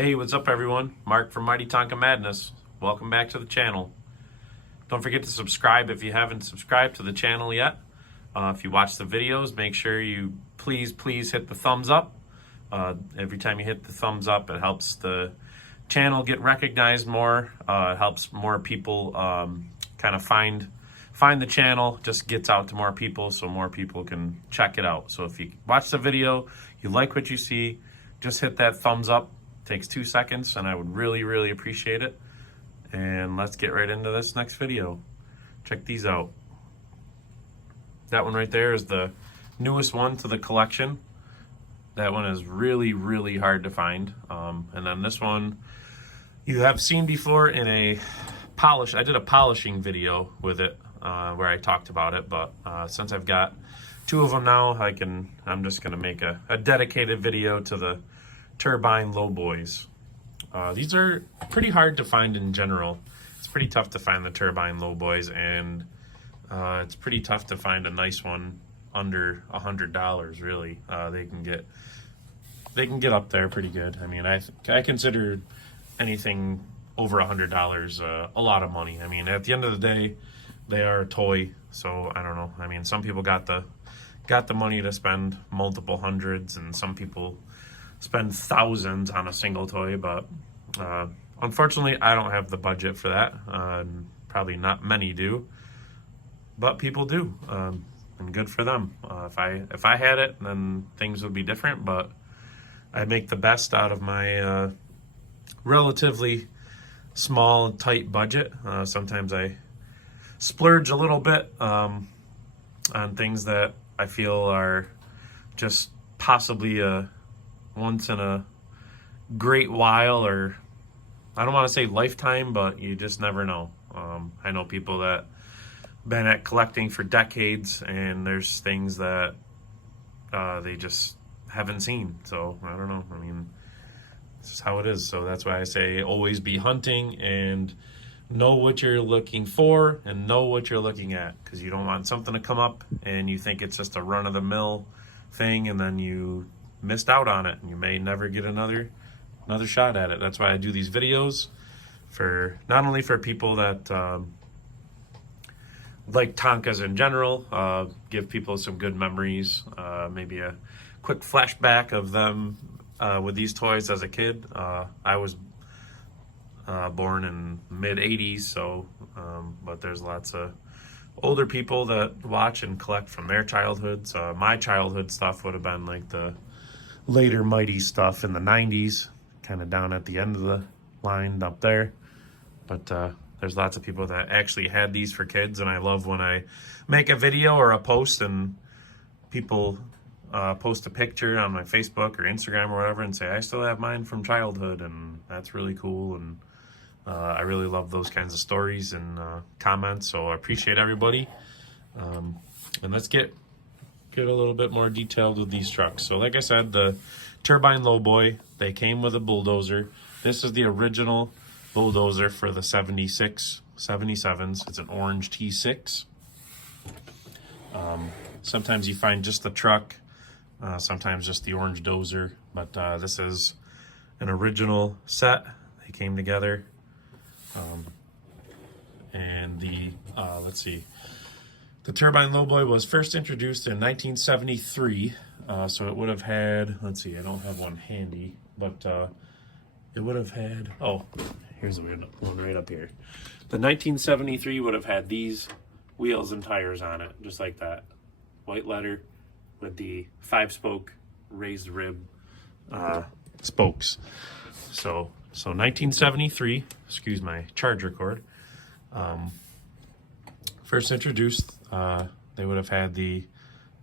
Hey, what's up everyone? Mark from Mighty Tonka Madness. Welcome back to the channel. Don't forget to subscribe if you haven't subscribed to the channel yet. If you watch the videos, make sure you please hit the thumbs up. Every time you hit the thumbs up, it helps the channel get recognized more. It helps more people kind of find the channel, just gets out to more people so more people can check it out. So if you watch the video, you like what you see, just hit that thumbs up. Takes 2 seconds and I would really appreciate it. And let's get right into this next video. Check these out. That one right there is the newest one to the collection. That one is really hard to find. And then this one you have seen before in a polish. I did a polishing video with it where I talked about it, but since I've got 2 of them now, I'm just gonna make a dedicated video to the Turbine Lowboys. These are pretty hard to find in general. It's pretty tough to find the Turbine Lowboys, and it's pretty tough to find a nice one under $100. Really, they can get up there pretty good. I mean, I consider anything over $100 a lot of money. I mean, at the end of the day, they are a toy, so I don't know. I mean, some people got the money to spend multiple hundreds, and some people spend thousands on a single toy, but unfortunately I don't have the budget for that. Probably not many do, but people do, and good for them. If I had it, then things would be different, but I make the best out of my relatively small, tight budget. Sometimes I splurge a little bit on things that I feel are just possibly once in a great while, or I don't want to say lifetime, but you just never know. I know people that been at collecting for decades, and there's things that they just haven't seen. So I don't know. I mean, this is how it is. So that's why I say always be hunting and know what you're looking for and know what you're looking at, because you don't want something to come up and you think it's just a run-of-the-mill thing, and then you missed out on it and you may never get another shot at it. That's why I do these videos, for not only for people that like Tonkas in general, give people some good memories, maybe a quick flashback of them with these toys as a kid. I was born in mid-80s, so but there's lots of older people that watch and collect from their childhoods. My childhood stuff would have been like the later Mighty stuff in the 90s, kind of down at the end of the line up there. But there's lots of people that actually had these for kids, and I love when I make a video or a post and people post a picture on my Facebook or Instagram or whatever and say, I still have mine from childhood, and that's really cool. And I really love those kinds of stories and comments, so I appreciate everybody. And let's get a little bit more detailed with these trucks. So like I said, the Turbine Lowboy, they came with a bulldozer. This is the original bulldozer for the 76, 77s. It's an orange T6. Sometimes you find just the truck, sometimes just the orange dozer, but this is an original set. They came together. And the, let's see, the Turbine Lowboy was first introduced in 1973, so it would have had, let's see, I don't have one handy, but it would have had, oh, here's the one right up here. The 1973 would have had these wheels and tires on it, just like that. White letter with the 5-spoke raised rib spokes. So 1973, excuse my charger cord, first introduced, they would have had the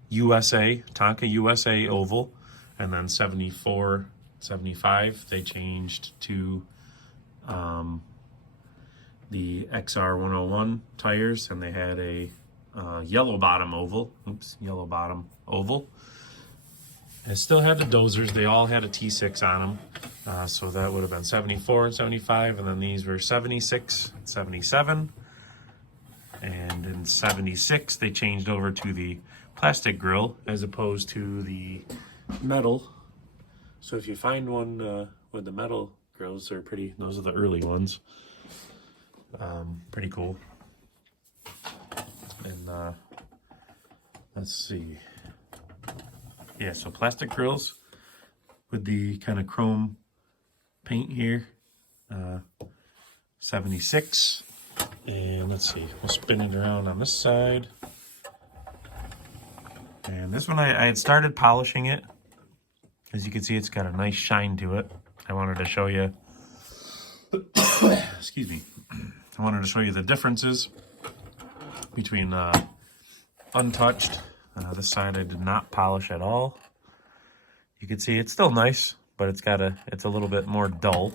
USA, Tonka USA oval, and then 74, 75, they changed to the XR 101 tires, and they had a yellow bottom oval. Yellow bottom oval. It still had the dozers. They all had a T6 on them. So that would have been 74 and 75, and then these were 76, 77. And in 76, they changed over to the plastic grill as opposed to the metal. So if you find one with the metal grills are pretty, those are the early ones. Pretty cool. And let's see. Yeah, so plastic grills with the kind of chrome paint here. 76. And let's see, we'll spin it around on this side. And this one I had started polishing it. As you can see, it's got a nice shine to it. I wanted to show you, excuse me, I wanted to show you the differences between untouched. This side I did not polish at all. You can see it's still nice, but it's a little bit more dull.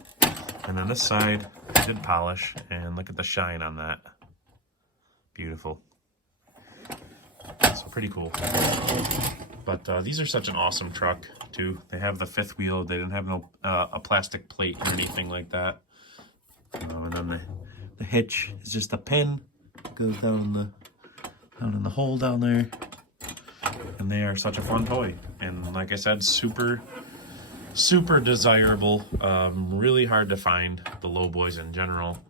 And then this side I did polish, and look at the shine on that. Beautiful. So pretty cool. But these are such an awesome truck too. They have the 5th wheel. They didn't have no a plastic plate or anything like that. And then the hitch is just a pin. Goes down in the hole down there. And they are such a fun toy. And like I said, super desirable. Really hard to find, the Lowboys in general.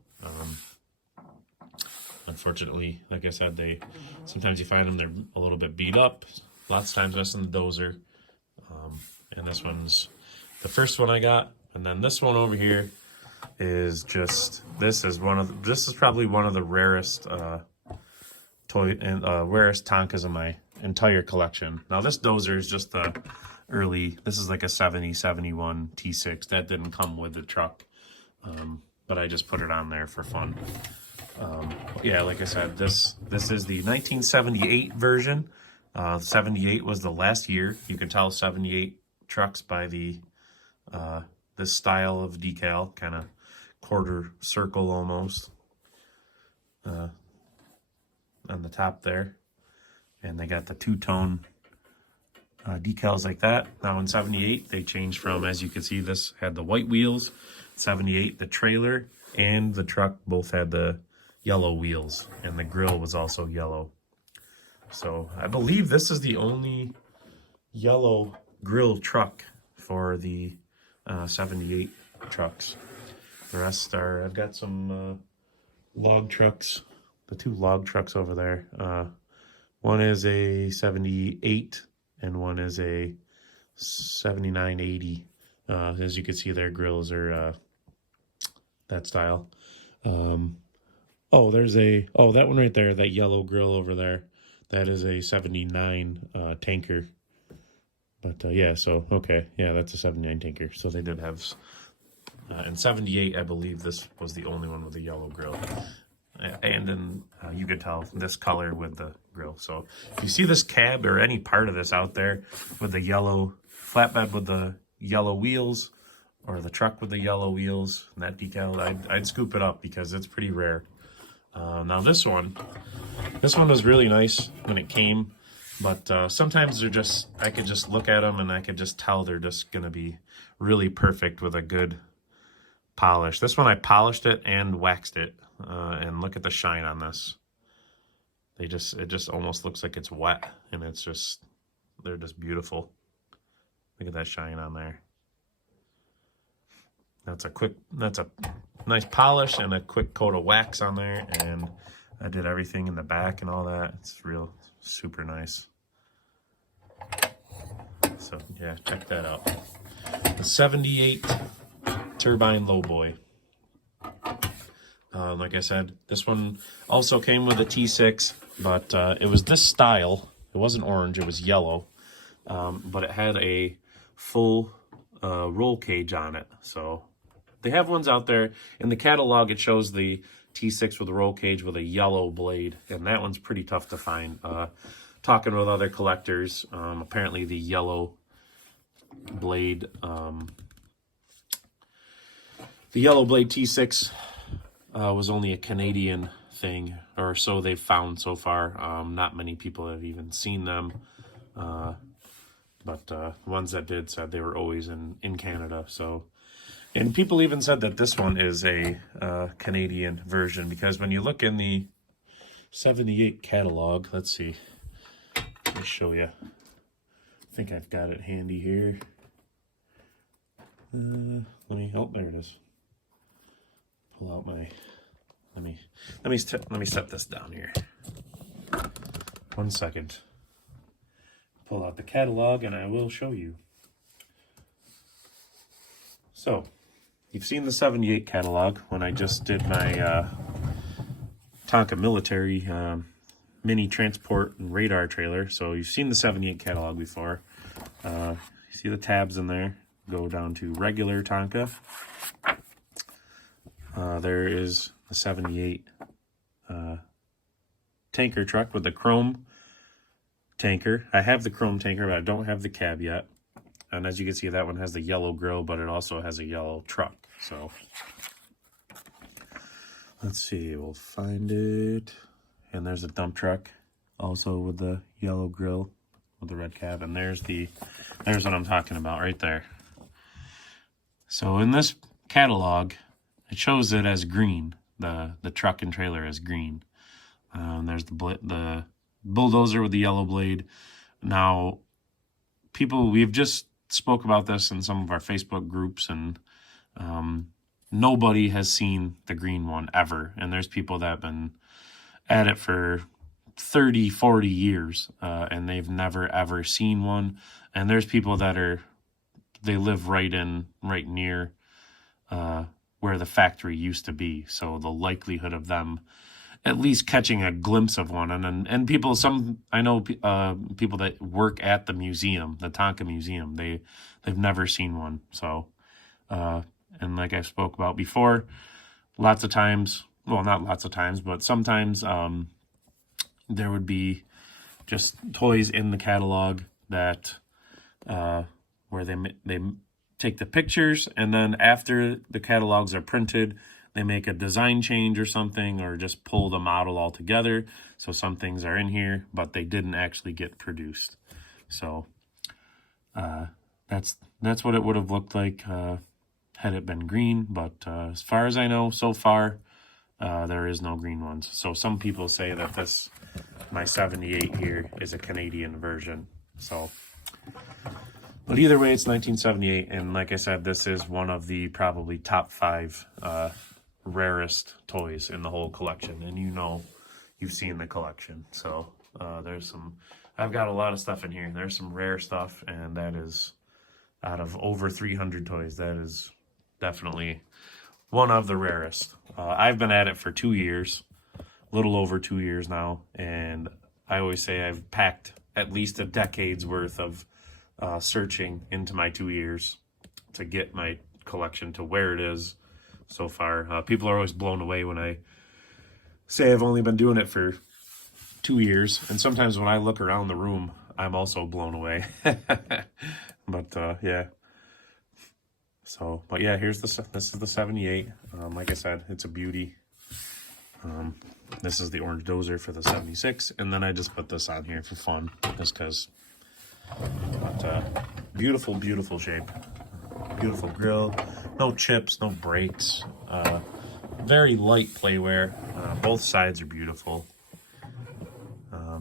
Unfortunately, like I said, sometimes you find them, they're a little bit beat up. Lots of times missing the dozer. And this one's the first one I got. And then this one over here is just, this is probably one of the rarest toy and rarest Tonkas in my entire collection. Now this dozer is just the early, this is like a 71 T6 that didn't come with the truck, but I just put it on there for fun. Yeah, like I said, this is the 1978 version. 78 was the last year. You can tell 78 trucks by the this style of decal, kind of quarter circle almost on the top there. And they got the two-tone decals like that. Now in 78, they changed from, as you can see, this had the white wheels. 78, the trailer and the truck both had the yellow wheels, and the grill was also yellow. So I believe this is the only yellow grill truck for the 78 trucks. The rest are, I've got some log trucks, the 2 log trucks over there. One is a 78 and one is a 7980. As you can see, their grills are that style. That one right there, that yellow grill over there, that is a 79 tanker. But yeah, so, okay, yeah, that's a 79 tanker. So they did have, in 78, I believe this was the only one with a yellow grill. And then you could tell this color with the grill. So if you see this cab or any part of this out there with the yellow flatbed with the yellow wheels, or the truck with the yellow wheels and that decal, I'd scoop it up because it's pretty rare. Now this one was really nice when it came, but sometimes they're just, I could just look at them and I could just tell they're just gonna be really perfect with a good polish. This one I polished it and waxed it, and look at the shine on this. It just almost looks like it's wet, and they're just beautiful. Look at that shine on there. That's a nice polish and a quick coat of wax on there, and I did everything in the back and all that. It's super nice. So yeah, check that out. The 78 Turbine Lowboy. Like I said, this one also came with a T6, but it was this style. It wasn't orange, it was yellow, but it had a full roll cage on it. So they have ones out there. In the catalog, it shows the T6 with a roll cage with a yellow blade, and that one's pretty tough to find. Talking with other collectors, apparently the yellow blade, T6 was only a Canadian thing, or so they've found so far. Not many people have even seen them, but ones that did said they were always in Canada. So, and people even said that this one is a Canadian version, because when you look in the 78 catalog, let's see, let me show you. I think I've got it handy here. Oh, there it is. Pull out my, let me set this down here. 1 second. Pull out the catalog and I will show you. So, you've seen the 78 catalog when I just did my Tonka military mini transport and radar trailer. So you've seen the 78 catalog before. You see the tabs in there. Go down to regular Tonka. There is the 78 tanker truck with the chrome tanker. I have the chrome tanker, but I don't have the cab yet. And as you can see, that one has the yellow grill, but it also has a yellow truck. So let's see, we'll find it. And there's a dump truck also with the yellow grill with the red cab. And there's what I'm talking about right there. So in this catalog, it shows it as green. The truck and trailer is green. There's the bulldozer with the yellow blade. Now, we've just spoke about this in some of our Facebook groups, and nobody has seen the green one ever. And there's people that have been at it for 30, 40 years, and they've never ever seen one. And there's people that they live right near where the factory used to be. So the likelihood of them at least catching a glimpse of one, and people, I know people that work at the museum, the Tonka Museum, they've never seen one. So, and like I spoke about before, lots of times, well, not lots of times, but sometimes there would be just toys in the catalog that where they take the pictures, and then after the catalogs are printed, they make a design change or something, or just pull the model all together. So some things are in here, but they didn't actually get produced. So that's what it would have looked like had it been green. But as far as I know, so far, there is no green ones. So some people say that my 78 here is a Canadian version. So, but either way, it's 1978. And like I said, this is one of the probably top 5 rarest toys in the whole collection. And you've seen the collection. So I've got a lot of stuff in here. There's some rare stuff, and that is, out of over 300 toys, that is definitely one of the rarest. I've been at it for 2 years, a little over 2 years now, and I always say I've packed at least a decade's worth of searching into my 2 years to get my collection to where it is so far. People are always blown away when I say I've only been doing it for 2 years, and sometimes when I look around the room, I'm also blown away. But yeah. So, but yeah, this is the 78. Like I said, it's a beauty. This is the orange dozer for the 76, and then I just put this on here for fun, just because. But beautiful, beautiful shape. Beautiful grill. No chips, no breaks. Very light playwear. Both sides are beautiful.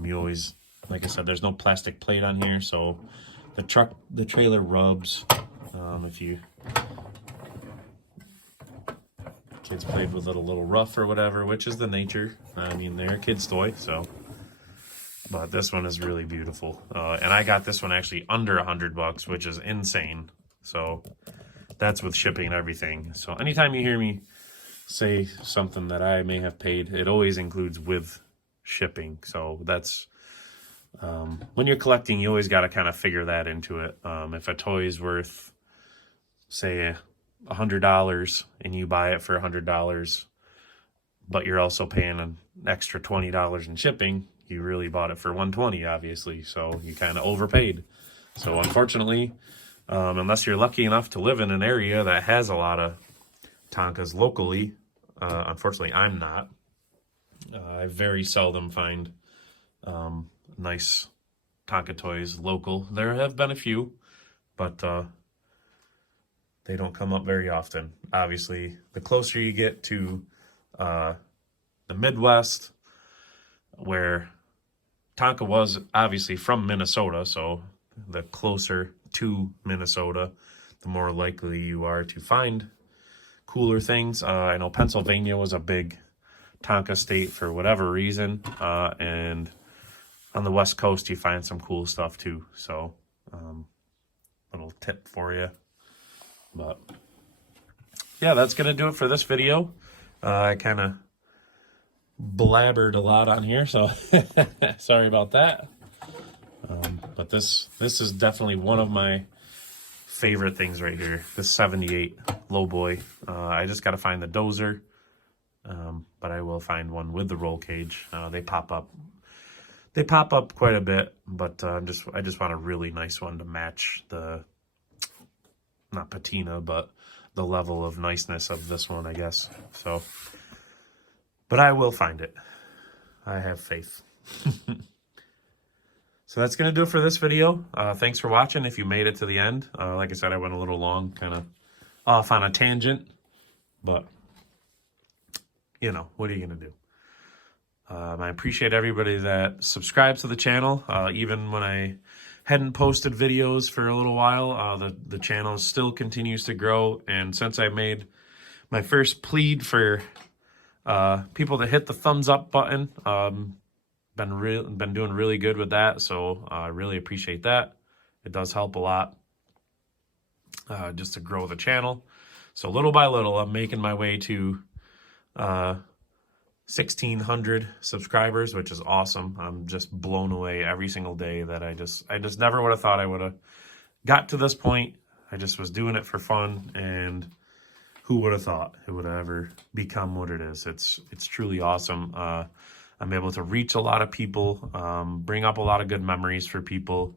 You always, like I said, there's no plastic plate on here, so the trailer rubs. If kids played with it a little rough or whatever, which is the nature. I mean, they're a kid's toy, so. But this one is really beautiful. And I got this one actually under $100, which is insane. So that's with shipping and everything. So anytime you hear me say something that I may have paid, it always includes with shipping. So that's, when you're collecting, you always got to kind of figure that into it. If a toy is worth, say, $100 and you buy it for $100, but you're also paying an extra $20 in shipping, you really bought it for $120, obviously. So you kind of overpaid. So unfortunately, unless you're lucky enough to live in an area that has a lot of Tonkas locally, unfortunately I'm not. I very seldom find nice Tonka toys local. There have been a few, but they don't come up very often. Obviously, the closer you get to the Midwest, where Tonka was obviously from Minnesota, so the closer to Minnesota, the more likely you are to find cooler things. I know Pennsylvania was a big Tonka state for whatever reason, and on the West Coast you find some cool stuff too. So, little tip for you. But yeah, that's gonna do it for this video. I kind of blabbered a lot on here, so sorry about that. But this is definitely one of my favorite things right here. This 78 Lowboy. I just got to find the dozer, but I will find one with the roll cage. They pop up. They pop up quite a bit, but I just want a really nice one to match the, not patina, but the level of niceness of this one, I guess. So, but I will find it. I have faith. So that's going to do it for this video. Thanks for watching if you made it to the end. Like I said, I went a little long, kind of off on a tangent. But, you know, what are you going to do? I appreciate everybody that subscribes to the channel. Even when I hadn't posted videos for a little while, the channel still continues to grow. And since I made my first plead for people to hit the thumbs up button, been doing really good with that, so I really appreciate that. It does help a lot just to grow the channel. So little by little, I'm making my way to 1,600 subscribers, which is awesome. I'm just blown away every single day that I just never would have thought I would have got to this point. I just was doing it for fun, and who would have thought it would have ever become what it is? It's truly awesome. I'm able to reach a lot of people, bring up a lot of good memories for people,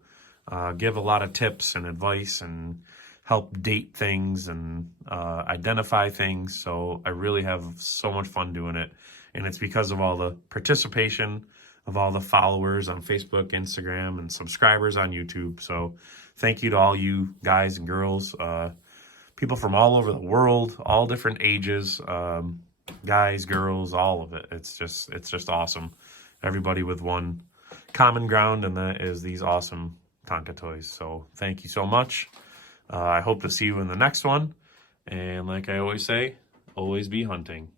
give a lot of tips and advice, and help date things and identify things. So I really have so much fun doing it. And it's because of all the participation of all the followers on Facebook, Instagram, and subscribers on YouTube. So thank you to all you guys and girls, people from all over the world, all different ages, guys, girls, all of it. It's just awesome. Everybody with one common ground, and that is these awesome Tonka toys. So thank you so much. I hope to see you in the next one. And like I always say, always be hunting.